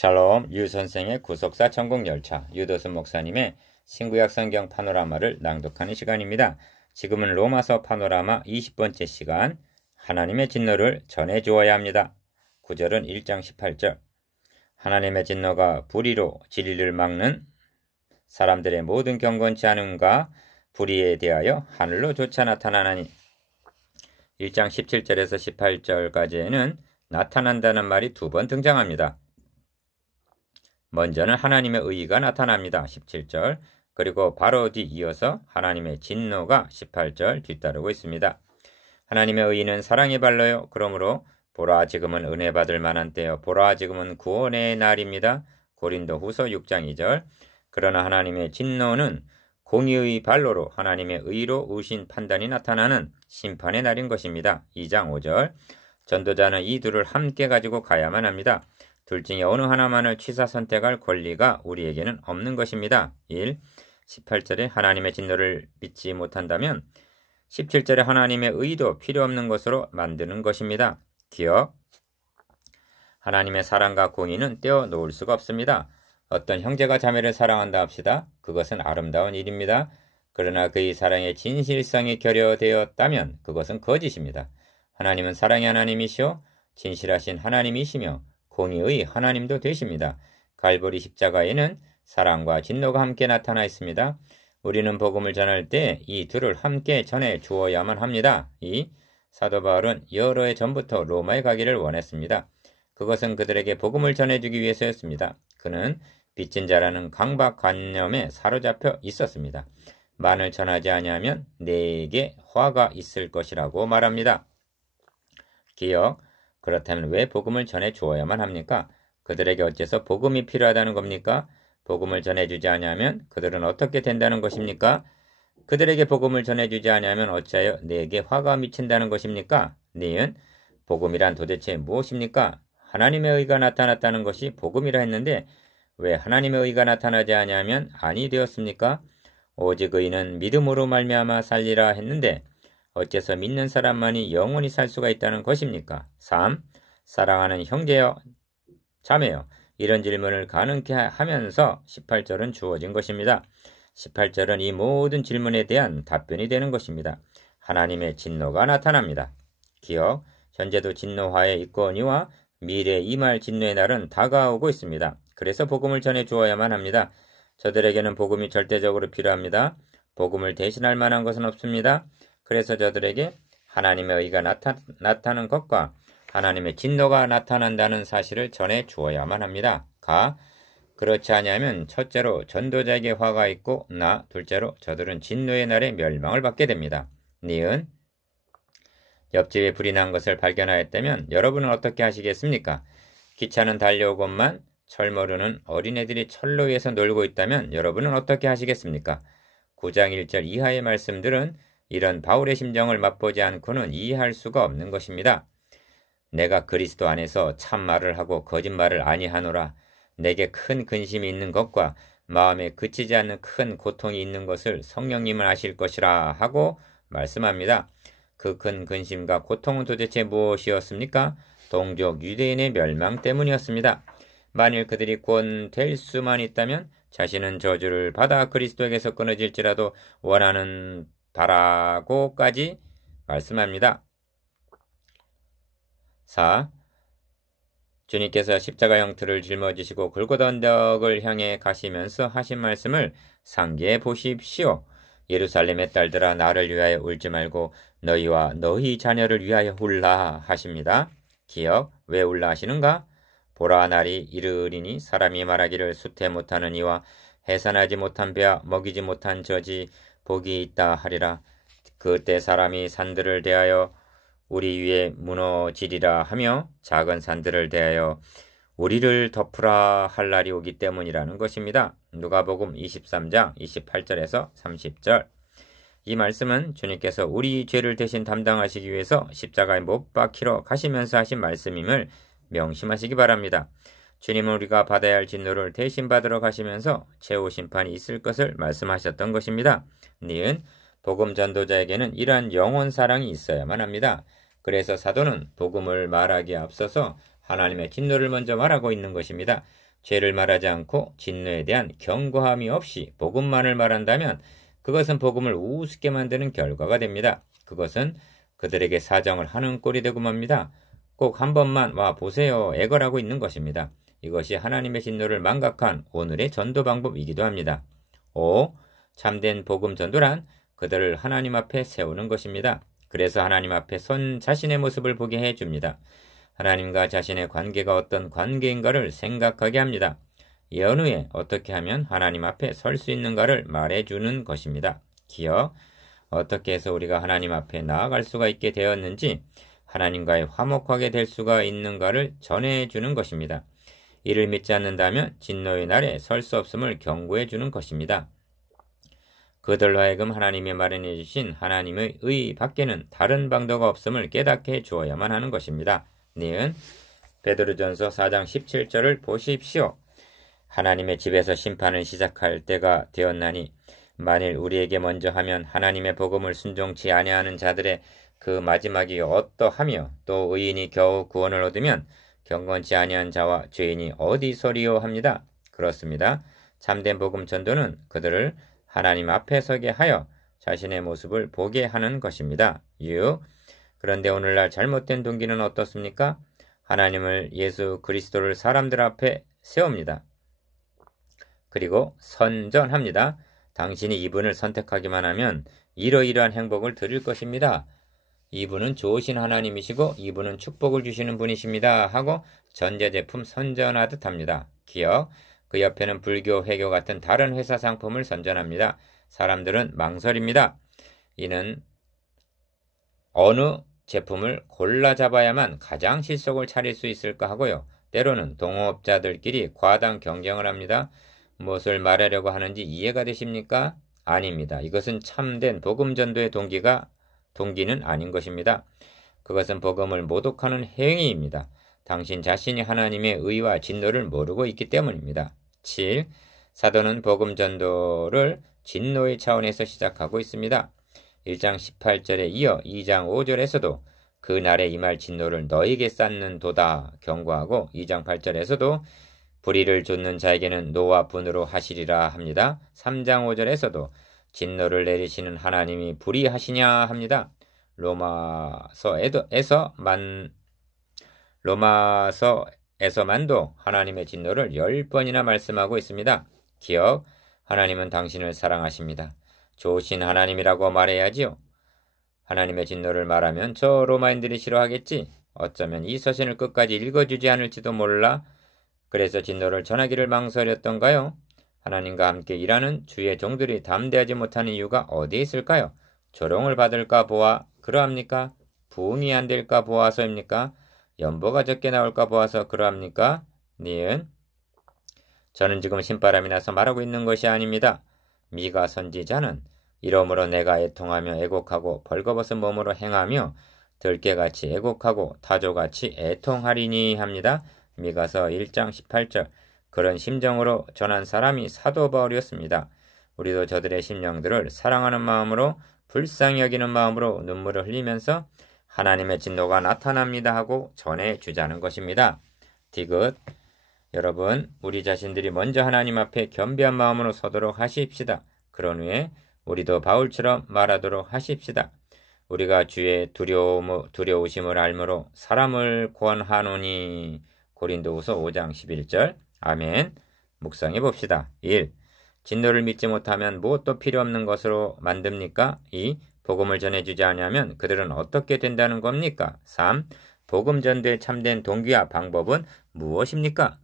샬롬, 유 선생의 구속사 천국열차, 유도순 목사님의 신구약 성경 파노라마를 낭독하는 시간입니다. 지금은 로마서 파노라마 20번째 시간, 하나님의 진노를 전해주어야 합니다. 9절은 1장 18절. 하나님의 진노가 불의로 진리를 막는 사람들의 모든 경건치 않음과 불의에 대하여 하늘로 조차 나타나나니. 1장 17절에서 18절까지에는 나타난다는 말이 두 번 등장합니다. 먼저는 하나님의 의의가 나타납니다. 17절. 그리고 바로 뒤 이어서 하나님의 진노가 18절 뒤따르고 있습니다. 하나님의 의의는 사랑의 발로요. 그러므로 보라 지금은 은혜 받을 만한 때요. 보라 지금은 구원의 날입니다. 고린도후서 6장 2절. 그러나 하나님의 진노는 공의의 발로로 하나님의 의로 의신 판단이 나타나는 심판의 날인 것입니다. 2장 5절. 전도자는 이 둘을 함께 가지고 가야만 합니다. 둘 중에 어느 하나만을 취사 선택할 권리가 우리에게는 없는 것입니다. 1. 18절에 하나님의 진노를 믿지 못한다면 17절에 하나님의 의도 필요 없는 것으로 만드는 것입니다. 기억. 하나님의 사랑과 공의는 떼어놓을 수가 없습니다. 어떤 형제가 자매를 사랑한다 합시다. 그것은 아름다운 일입니다. 그러나 그의 사랑의 진실성이 결여되었다면 그것은 거짓입니다. 하나님은 사랑의 하나님이시오 진실하신 하나님이시며 공의의 하나님도 되십니다. 갈보리 십자가에는 사랑과 진노가 함께 나타나 있습니다. 우리는 복음을 전할 때 이 둘을 함께 전해 주어야만 합니다. 2. 사도 바울은 여러 해 전부터 로마에 가기를 원했습니다. 그것은 그들에게 복음을 전해주기 위해서였습니다. 그는 빚진 자라는 강박관념에 사로잡혀 있었습니다. 만을 전하지 아니하면 내게 화가 있을 것이라고 말합니다. 기억. 그렇다면 왜 복음을 전해 주어야만 합니까? 그들에게 어째서 복음이 필요하다는 겁니까? 복음을 전해주지 않으면 그들은 어떻게 된다는 것입니까? 그들에게 복음을 전해주지 않으면 어찌하여 내게 화가 미친다는 것입니까? 니은 복음이란 도대체 무엇입니까? 하나님의 의가 나타났다는 것이 복음이라 했는데 왜 하나님의 의가 나타나지 아니하면 아니 되었습니까? 오직 의는 믿음으로 말미암아 살리라 했는데 어째서 믿는 사람만이 영원히 살 수가 있다는 것입니까? 3. 사랑하는 형제여, 자매여, 이런 질문을 가능케 하면서 18절은 주어진 것입니다. 18절은 이 모든 질문에 대한 답변이 되는 것입니다. 하나님의 진노가 나타납니다. 기억, 현재도 진노하에 있거니와 미래에 임할 진노의 날은 다가오고 있습니다. 그래서 복음을 전해 주어야만 합니다. 저들에게는 복음이 절대적으로 필요합니다. 복음을 대신할 만한 것은 없습니다. 그래서 저들에게 하나님의 의가 나타나는 것과 하나님의 진노가 나타난다는 사실을 전해 주어야만 합니다. 그렇지 아니하면 첫째로 전도자에게 화가 있고 둘째로 저들은 진노의 날에 멸망을 받게 됩니다. 니은 옆집에 불이 난 것을 발견하였다면 여러분은 어떻게 하시겠습니까? 기차는 달려오건만 철 모르는 어린애들이 철로 위에서 놀고 있다면 여러분은 어떻게 하시겠습니까? 9장 1절 이하의 말씀들은 이런 바울의 심정을 맛보지 않고는 이해할 수가 없는 것입니다. 내가 그리스도 안에서 참말을 하고 거짓말을 아니하노라. 내게 큰 근심이 있는 것과 마음에 그치지 않는 큰 고통이 있는 것을 성령님은 아실 것이라 하고 말씀합니다. 그 큰 근심과 고통은 도대체 무엇이었습니까? 동족 유대인의 멸망 때문이었습니다. 만일 그들이 구원될 수만 있다면 자신은 저주를 받아 그리스도에게서 끊어질지라도 원하는 바라고까지 말씀합니다. 4. 주님께서 십자가 형틀을 짊어지시고 골고다 언덕을 향해 가시면서 하신 말씀을 상기해 보십시오. 예루살렘의 딸들아 나를 위하여 울지 말고 너희와 너희 자녀를 위하여 울라 하십니다. 기억, 왜 울라 하시는가? 보라 날이 이르리니 사람이 말하기를 수태 못하는 이와 해산하지 못한 배와 먹이지 못한 저지 복이 있다 하리라. 그때 사람이 산들을 대하여 우리 위에 무너지리라 하며 작은 산들을 대하여 우리를 덮으라 할 날이 오기 때문이라는 것입니다. 누가복음 23장 28절에서 30절. 이 말씀은 주님께서 우리 죄를 대신 담당하시기 위해서 십자가에 못 박히러 가시면서 하신 말씀임을 명심하시기 바랍니다. 주님은 우리가 받아야 할 진노를 대신 받으러 가시면서 최후 심판이 있을 것을 말씀하셨던 것입니다. 니은 복음 전도자에게는 이러한 영혼 사랑이 있어야만 합니다. 그래서 사도는 복음을 말하기에 앞서서 하나님의 진노를 먼저 말하고 있는 것입니다. 죄를 말하지 않고 진노에 대한 경고함이 없이 복음만을 말한다면 그것은 복음을 우습게 만드는 결과가 됩니다. 그것은 그들에게 사정을 하는 꼴이 되고 맙니다. 꼭 한 번만 와 보세요 애걸하고 있는 것입니다. 이것이 하나님의 진노를 망각한 오늘의 전도 방법이기도 합니다. 5. 참된 복음 전도란 그들을 하나님 앞에 세우는 것입니다. 그래서 하나님 앞에 선 자신의 모습을 보게 해줍니다. 하나님과 자신의 관계가 어떤 관계인가를 생각하게 합니다. 연후에 어떻게 하면 하나님 앞에 설 수 있는가를 말해주는 것입니다. 기억, 어떻게 해서 우리가 하나님 앞에 나아갈 수가 있게 되었는지 하나님과의 화목하게 될 수가 있는가를 전해주는 것입니다. 이를 믿지 않는다면 진노의 날에 설 수 없음을 경고해 주는 것입니다. 그들로 하여금 하나님이 마련해 주신 하나님의 의 밖에는 다른 방도가 없음을 깨닫게 주어야만 하는 것입니다. 니은 베드로전서 4장 17절을 보십시오. 하나님의 집에서 심판을 시작할 때가 되었나니 만일 우리에게 먼저 하면 하나님의 복음을 순종치 아니하는 자들의 그 마지막이 어떠하며 또 의인이 겨우 구원을 얻으면 경건치 아니한 자와 죄인이 어디서리요 합니다. 그렇습니다. 참된 복음 전도는 그들을 하나님 앞에 서게 하여 자신의 모습을 보게 하는 것입니다. 6. 그런데 오늘날 잘못된 동기는 어떻습니까? 하나님을 예수 그리스도를 사람들 앞에 세웁니다. 그리고 선전합니다. 당신이 이분을 선택하기만 하면 이러이러한 행복을 드릴 것입니다. 이분은 좋으신 하나님이시고 이분은 축복을 주시는 분이십니다 하고 전자제품 선전하듯 합니다. 기억, 그 옆에는 불교, 회교 같은 다른 회사 상품을 선전합니다. 사람들은 망설입니다. 이는 어느 제품을 골라 잡아야만 가장 실속을 차릴 수 있을까 하고요. 때로는 동업자들끼리 과당 경쟁을 합니다. 무엇을 말하려고 하는지 이해가 되십니까? 아닙니다. 이것은 참된 복음 전도의 동기는 아닌 것입니다. 그것은 복음을 모독하는 행위입니다. 당신 자신이 하나님의 의와 진노를 모르고 있기 때문입니다. 7. 사도는 복음 전도를 진노의 차원에서 시작하고 있습니다. 1장 18절에 이어 2장 5절에서도 그 날에 임할 진노를 너에게 쌓는 도다 경고하고 2장 8절에서도 불의를 좇는 자에게는 노와 분으로 하시리라 합니다. 3장 5절에서도 진노를 내리시는 하나님이 불의하시냐 합니다. 로마서에서만도 하나님의 진노를 10번이나 말씀하고 있습니다. 기억, 하나님은 당신을 사랑하십니다. 좋으신 하나님이라고 말해야지요. 하나님의 진노를 말하면 저 로마인들이 싫어하겠지. 어쩌면 이 서신을 끝까지 읽어주지 않을지도 몰라. 그래서 진노를 전하기를 망설였던가요? 하나님과 함께 일하는 주의 종들이 담대하지 못하는 이유가 어디에 있을까요? 조롱을 받을까 보아 그러합니까? 부응이 안 될까 보아서입니까? 연보가 적게 나올까 보아서 그러합니까? 니은 저는 지금 신바람이 나서 말하고 있는 것이 아닙니다. 미가 선지자는 이러므로 내가 애통하며 애곡하고 벌거벗은 몸으로 행하며 들깨같이 애곡하고 타조같이 애통하리니 합니다. 미가서 1장 18절 그런 심정으로 전한 사람이 사도 바울이었습니다. 우리도 저들의 심령들을 사랑하는 마음으로 불쌍히 여기는 마음으로 눈물을 흘리면서 하나님의 진노가 나타납니다 하고 전해주자는 것입니다. 디귿 여러분 우리 자신들이 먼저 하나님 앞에 겸비한 마음으로 서도록 하십시다. 그런 후에 우리도 바울처럼 말하도록 하십시다. 우리가 주의 두려우심을 알므로 사람을 권하노니 고린도후서 5장 11절 아멘. 묵상해 봅시다. 1. 진노를 믿지 못하면 무엇도 필요 없는 것으로 만듭니까? 2. 복음을 전해주지 않으면 그들은 어떻게 된다는 겁니까? 3. 복음 전도의 참된 동기와 방법은 무엇입니까?